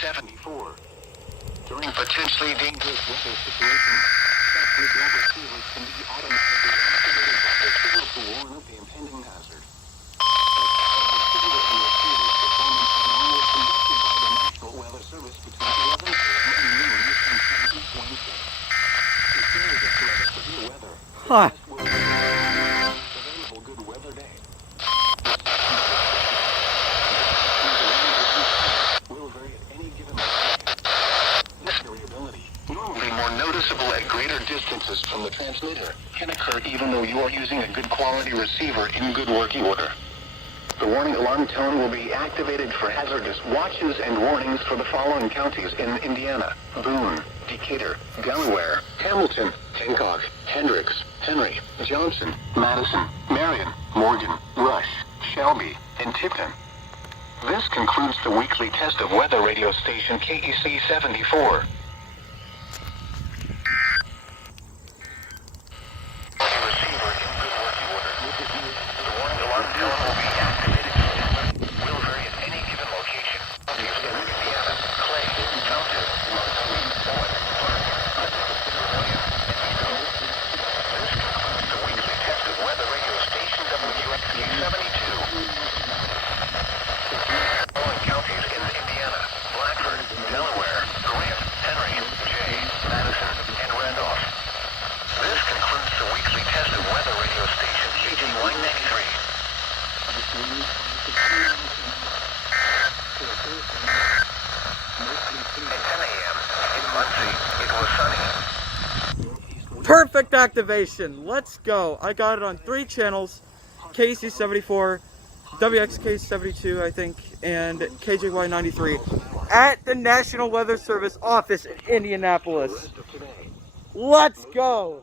74. During potentially dangerous weather situations, specially global receivers can be automatically activated by the signal to warn of the impending hazard. The signal and receiver's performance alarm was conducted by the National Weather Service between 11 a.m. and noon sometime each Wednesday. To stay the threat of severe weather, the test will be available good weather day. Will vary at any given location. This variability, normally more noticeable at greater distances from the transmitter, can occur even though you are using a good quality receiver in good working order. The warning alarm tone will be activated for hazardous watches and warnings for the following counties in Indiana: Boone, Decatur, Delaware, Hamilton, Hancock, Hendricks, Henry, Johnson, Madison, Marion, Morgan, Rush, Shelby, and Tipton. This concludes the weekly test of weather radio station KEC 74. Perfect activation. Let's go. I got it on 3 channels: KC 74, WXK 72, I think, and KJY 93 at the National Weather Service office in Indianapolis. Let's go.